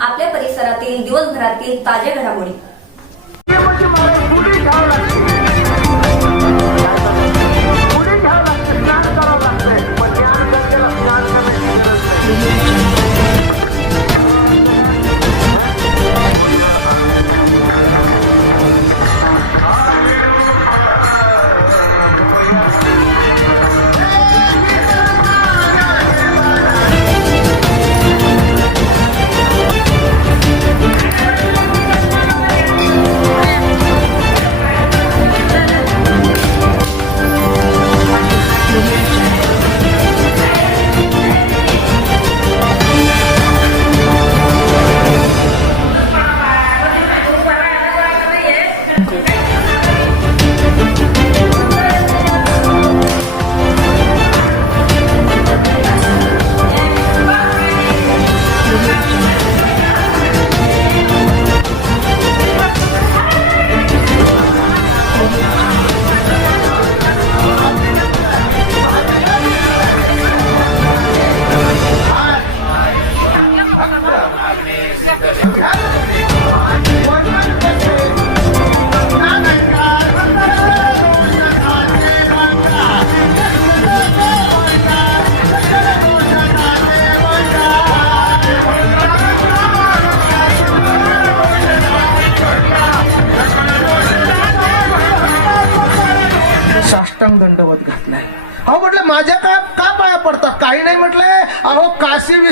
आपल्या परिसरातील दिवसभरातील ताज्या घडामोडी. Amen.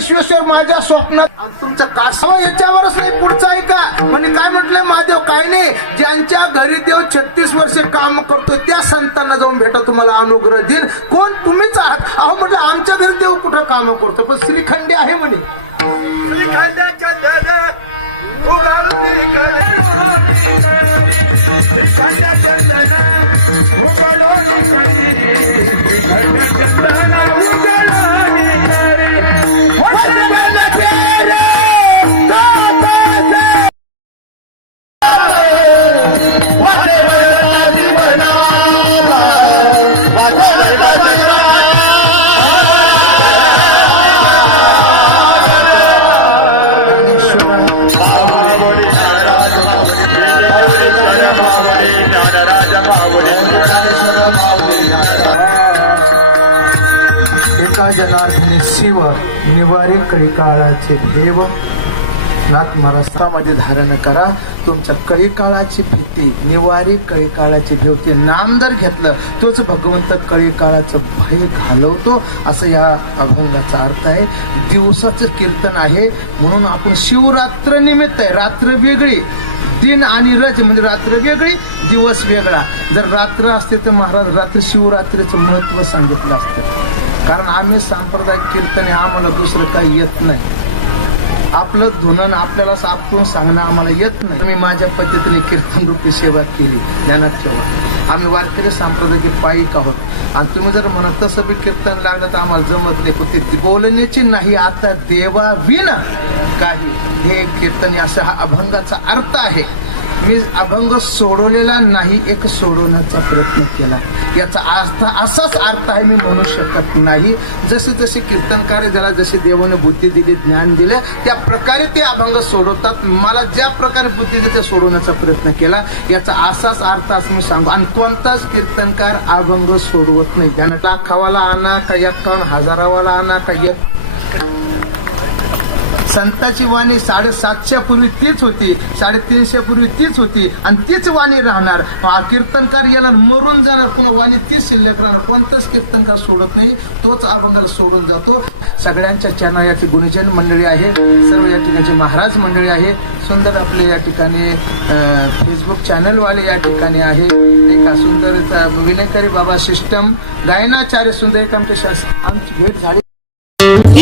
विश्वेश्वर माझ्या स्वप्नात तुमचा तुमचं याच्यावरच नाही पुढचं ऐका म्हणजे काय म्हटलंय महादेव? काय नाही. ज्यांच्या घरी देव छत्तीस वर्ष काम करतोय त्या संतांना जाऊन भेटा तुम्हाला अनुग्रह देईल कोण? तुम्हीच आहात. अहो म्हटलं आमच्या घरी देव कुठं काम करतो? पण श्रीखंडी आहे म्हणे. श्रीखंडाच्या कळी काळाचे देव नाथ महाराष्ट्रामध्ये धारण करा. तुमच्या कळी काळाची भीती निवारी कळी काळाची देव नाम जर घेतलं तोच भगवंत कळी काळाचं भय घालवतो. असं या अभंगाचा अर्थ आहे. दिवसाचं कीर्तन आहे. म्हणून आपण शिवरात्र निमित्त आहे. रात्र वेगळी. दिन आणि रज म्हणजे रात्र वेगळी दिवस वेगळा. जर रात्र असते तर महाराज रात्र शिवरात्रीचं महत्त्व सांगितलं असतं. कारण आम्ही सांप्रदायिक कीर्तन आम्हाला दुसरं काही येत नाही. आपलं धुनन आपल्याला सापटून सांगणं आम्हाला येत नाही. मी माझ्या पद्धतीने कीर्तन रूपी सेवा केली ज्ञानात ठेवा. आम्ही वारकरी सांप्रदायिक पायिक आहोत. आणि तुम्ही जर म्हणत तसं बी कीर्तन लागलं तर आम्हाला जमत नाही. पण ते बोलण्याची नाही आता देवा विना काही. हे कीर्तन असा हा अभंगाचा अर्थ आहे. मी अभंग सोडवलेला नाही एक सोडवण्याचा प्रयत्न केला. याचा अर्थ असाच अर्थ आहे मी म्हणू शकत नाही. जसे जसे कीर्तनकार ज्याला जसे देवाने बुद्धी दिली ज्ञान दिले त्या प्रकारे ते अभंग सोडवतात. मला ज्या प्रकारे बुद्धी दिली ते सोडवण्याचा प्रयत्न केला. याचा असाच अर्थ असं मी सांगू. आणि कोणताच कीर्तनकार अभंग सोडवत नाही. त्यानं लाखावाला आणा का एकावन्न हजारावाला आणा का एक संताची वाणी साडेसातशे पूर्वी तीच होती साडेतीनशे पूर्वी तीच होती आणि तीच वाणी राहणार. कीर्तनकार याला मरून जाणार पुन्हा वाणी तीच शिल्लक राहणार कोणताच कीर्तनकार सोडत नाही तोच अभंगाला सोडून जातो. सगळ्यांच्या चॅनल याची गुणजन मंडळी आहे सर्व या ठिकाणची महाराज मंडळी आहे सुंदर आपले या ठिकाणी फेसबुक चॅनलवाले या ठिकाणी आहे. एका सुंदर विनयकारी बाबा सिस्टम गायनाचार्य सुंदर एक आमचे आमची भेट झाली.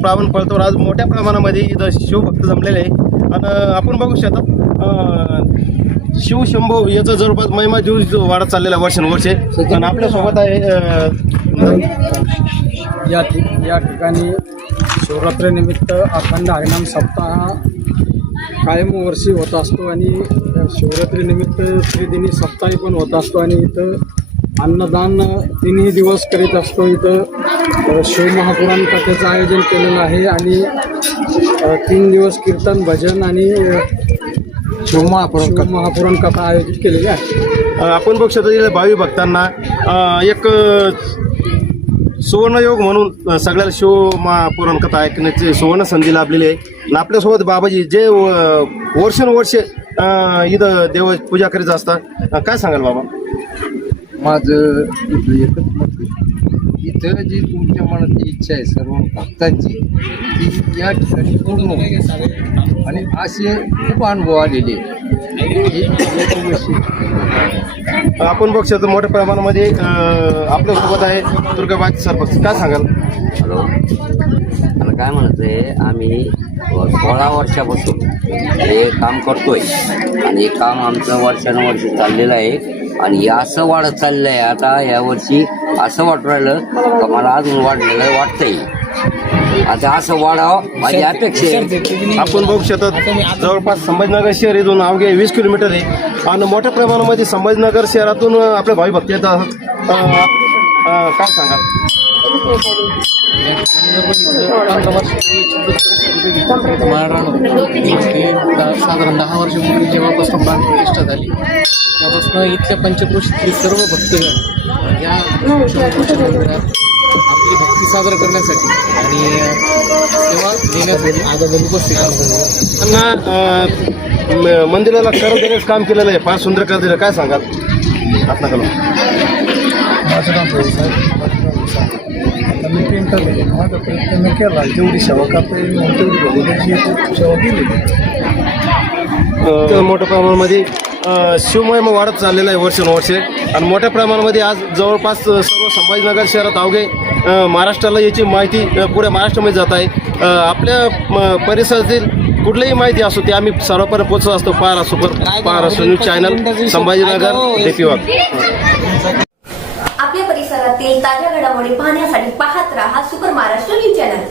प्रावण पळतो आज मोठ्या प्रमाणामध्ये इथं शिवभक्त जमलेले आहे. आणि आपण बघू शकतो अ, शिवशंभू याचा जवळपास महिमा दिवस वाढत चाललेला वर्षानुवर्षे. आणि आपल्यासोबत आहे या ठिक या ठिकाणी शिवरात्रीनिमित्त अखंड आयनाम सप्ताह कायम वर्षी होत असतो आणि शिवरात्रीनिमित्त त्रिदिनी सप्ताही पण होत असतो आणि इथं अन्नदान तिन्ही दिवस करीत असतो इथं. शिवमहापुराण कथेचं आयोजन केलेलं आहे आणि तीन दिवस कीर्तन भजन आणि अ, शिवमहापुराण कथा. आयोजित केलेली आहे. आपण बघू शकतो भावी भक्तांना एक सुवर्णयोग म्हणून सगळ्याला शिव मा पुराण कथा ऐकण्याची सुवर्ण संधी लाभलेली आहे. आणि आपल्यासोबत बाबाजी जे वर्षानुवर्षे इथं देव पूजा करीत असतात. काय सांगाल बाबा? माझं इथं एकच मत आहे. इथं जी तुमच्या मनातली इच्छा आहे सर्व भक्तांची ती या ठिकाणी पूर्ण होते आणि असे खूप अनुभव आलेले. आपण बघू शकतो मोठ्या प्रमाणामध्ये आपल्यासोबत आहे दुर्गाबाई सरपंच. काय सांगाल? हॅलो. मला काय म्हणायचंय आम्ही सोळा वर्षापासून हे काम करतोय. आणि हे काम आमचं वर्षानुवर्ष चाललेलं आहे. आणि हे असं वाढत चाललं आहे आता यावर्षी असं वाटू राहिलं का मला अजून वाढलेलं वाटतंय. आता असं वाढावं माझी अपेक्षा आहे. आपण बघू शकतो जवळपास संभाजीनगर शहर इथून अवघे वीस किलोमीटर आहे. आणि मोठ्या प्रमाणामध्ये संभाजीनगर शहरातून आपल्या भावी भक्ती येतात. अं, अं, काय सांगाल? साधारण दहा वर्षापूर्वी जेव्हापासून प्राणप्रतिष्ठा झाली तेव्हापासून इथल्या पंचक्रोशीतली सर्व भक्तगण या मंदिरात आपली भक्ती सादर करण्यासाठी आणि सेवा देण्यासाठी आज उपस्थित आहेत. त्यांना मंदिराला कर देण्याचं काम केलेलं आहे. फार सुंदर कर दिलं काय सांगाल? माझं नाव भाऊसाहेब आता मी पेंटर आहे. माझा प्रयत्न मी केला. जेवढी सेवा करता येईल तेवढी सेवा केली. मोठ्या प्रमाणामध्ये शिवमहिमा वाढत चाललेला आहे वर्षानुवर्षे. आणि मोठ्या प्रमाणामध्ये आज जवळपास सर्व संभाजीनगर शहरात अवघे महाराष्ट्राला याची माहिती पुढे पुऱ्या महाराष्ट्रामध्ये जात आहे. आपल्या परिसरातील कुठलीही माहिती असो ती आम्ही सर्वपर्यंत पोचत असतो. पार असो पार असो न्यूज चॅनल संभाजीनगर देपिवाग आपल्या परिसरातील ताज्या घडामोडी पाहण्यासाठी पाहत राहा सुपर महाराष्ट्र न्यूज चॅनल.